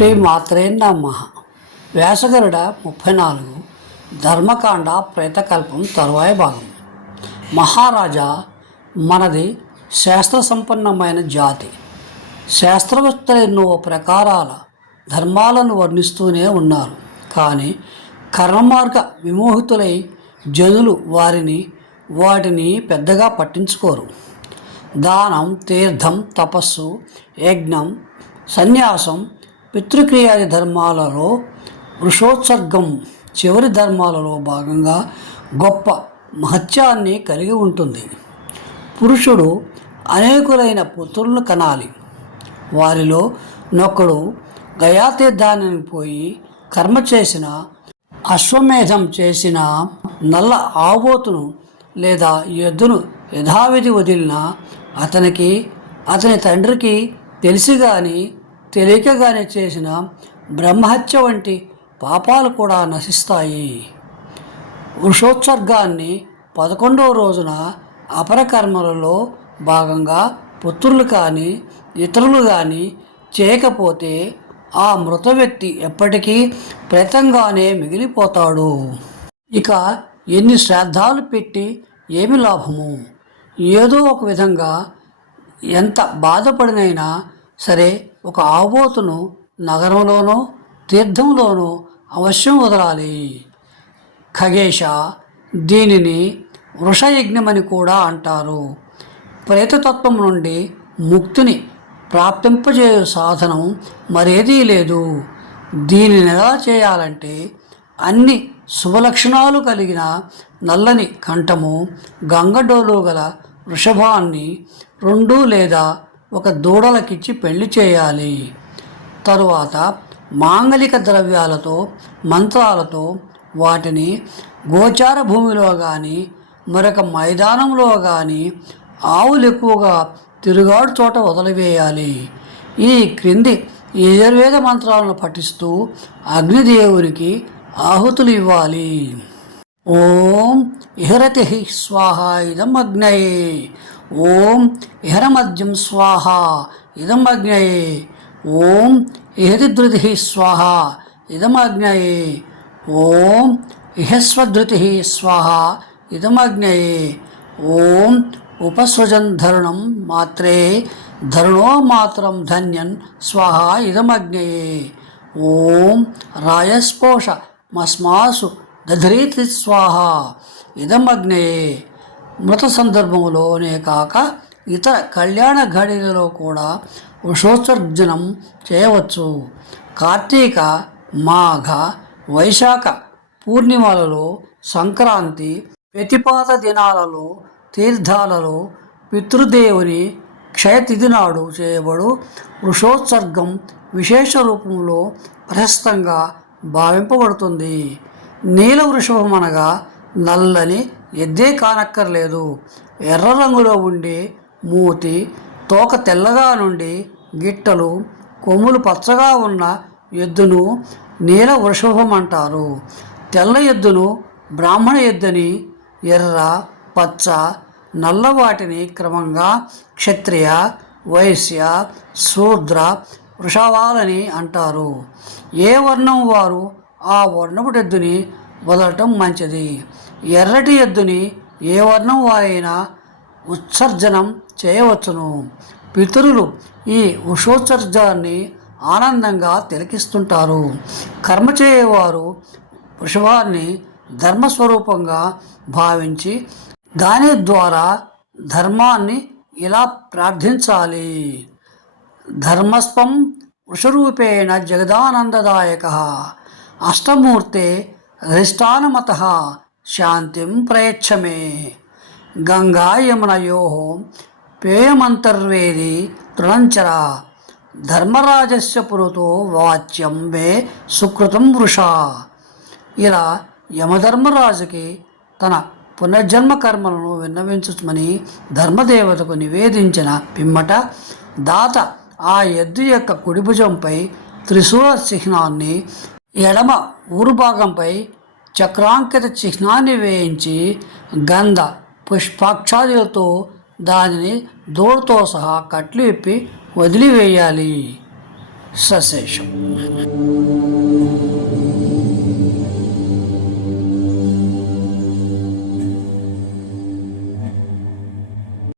శ్రీ మాత్రే నమ వ్యాసగరుడ ముప్పై నాలుగు ధర్మకాండ ప్రేతకల్పం తరువాయి భాగం. మహారాజా మనది శాస్త్ర సంపన్నమైన జాతి. శాస్త్రవేత్తలు ఎన్నో ప్రకారాల ధర్మాలను వర్ణిస్తూనే ఉన్నారు. కానీ కర్మమార్గ విమోహితులై జనులు వారిని వాటిని పెద్దగా పట్టించుకోరు. దానం తీర్థం తపస్సు యజ్ఞం సన్యాసం పితృక్రియాది ధర్మాలలో వృషోత్సర్గం చివరి ధర్మాలలో భాగంగా గొప్ప మహత్యాన్ని కలిగి ఉంటుంది. పురుషుడు అనేకులైన పుత్రులను కనాలి. వారిలో నొక్కడు గయాతీర్థానికి పోయి కర్మ చేసిన అశ్వమేధం చేసిన నల్ల ఆబోతును లేదా ఎద్దును యథావిధి వదిలిన అతనికి అతని తండ్రికి తెలిసి కానీ తెలియకగానే చేసిన బ్రహ్మహత్య వంటి పాపాలు కూడా నశిస్తాయి. వృషోత్సర్గాన్ని పదకొండవ రోజున అపరకర్మలలో భాగంగా పుత్రులు కానీ ఇతరులు కానీ చేయకపోతే ఆ మృత వ్యక్తి ఎప్పటికీ ప్రేతంగానే మిగిలిపోతాడు. ఇక ఎన్ని శ్రాద్ధాలు పెట్టి ఏమి లాభము? ఏదో ఒక విధంగా ఎంత బాధపడినైనా సరే ఒక ఆబోతును నగరంలోనో తీర్థంలోనో అవశ్యం వదలాలి. ఖగేష దీనిని వృషయజ్ఞమని కూడా అంటారు. ప్రేతతత్వం నుండి ముక్తిని ప్రాప్తింపజేయ సాధనం మరేదీ లేదు. దీనిని ఎలా చేయాలంటే అన్ని శుభలక్షణాలు కలిగిన నల్లని కంఠము గంగడోలు గల వృషభాన్ని రెండు లేదా ఒక దూడలకిచ్చి పెళ్ళి చేయాలి. తరువాత మాంగలిక ద్రవ్యాలతో మంత్రాలతో వాటిని గోచార భూమిలో కానీ మరొక మైదానంలో కానీ ఆవులు ఎక్కువగా తిరుగాడు చోట వదిలివేయాలి. ఈ క్రింది యజుర్వేద మంత్రాలను పఠిస్తూ అగ్నిదేవునికి ఆహుతులు ఇవ్వాలి. ఓం ఇహరతి స్వాహ ఇదం అగ్నయే ఓం ఇహరమద్యం స్వాహ ఇదమగ్నయే. ఓం ఇహరిధృతి స్వాహ ఇదమగ్నయే. ఓం ఇహస్వధృతి స్వాహ ఇదమగ్నయే. ఓం ఉపసృజన్ ధరుణం మాత్రే ధరుణో మాత్రం ధన్యన్ స్వాహ ఇదమగ్నయే. ఓం రాయస్పోష మస్మాసు దధరీతి స్వాహ ఇదమగ్నయే. మృత సందర్భంలోనే కాక ఇతర కళ్యాణ ఘడిలలో కూడా వృషోత్సర్జనం చేయవచ్చు. కార్తీక మాఘ వైశాఖ పూర్ణిమలలో సంక్రాంతి ప్రతిపాద దినాలలో తీర్థాలలో పితృదేవుని క్షయతిథి నాడు చేయబడు వృషోత్సర్గం విశేష రూపంలో ప్రశస్తంగా భావింపబడుతుంది. నీల వృషభం అనగా నల్లని ఎద్దే కానక్కర్లేదు. ఎర్ర రంగులో ఉండే మూతి తోక తెల్లగా నుండి గిట్టలు కొమ్ములు పచ్చగా ఉన్న ఎద్దును నీల వృషభం అంటారు తెల్ల ఎద్దును బ్రాహ్మణ ఎద్దని ఎర్ర పచ్చ నల్ల వాటిని క్రమంగా క్షత్రియ వైశ్య శూద్ర వృషవాలని అంటారు. ఏ వర్ణం వారు ఆ వర్ణపుటెద్దుని వదలటం మంచిది. ఎర్రటి ఎద్దుని ఏ వర్ణం వారైనా ఉత్సర్జనం చేయవచ్చును. పితరులు ఈ ఉషోత్సర్జాన్ని ఆనందంగా తిలకిస్తుంటారు. కర్మ చేయవారు వృషభాన్ని ధర్మస్వరూపంగా భావించి దాని ద్వారా ధర్మాన్ని ఇలా ప్రార్థించాలి. ధర్మస్వం వృషరూపేణ జగదానందదాయక. అష్టమూర్తే హృష్టానుమత శాంతిం ప్రయచ్చమే. గంగా యమునయో పేయమంతర్వేది తృణంచర ధర్మరాజస్య పురుతో వాచ్యం మే సుకృతం వృషా. ఇలా యమధర్మరాజుకి తన పునర్జన్మ కర్మలను విన్నవించమని ధర్మదేవతకు నివేదించిన పిమ్మట దాత ఆ ఎద్దు యొక్క కుడిభుజంపై త్రిశూల చిహ్నాన్ని ఎడమ ఊరు భాగంపై చక్రాంకిత చిహ్నాన్ని వేయించి గంధ పుష్పాక్షాదులతో దానిని దూడతో సహా కట్లు ఇప్పి వదిలివేయాలి. సశేషం.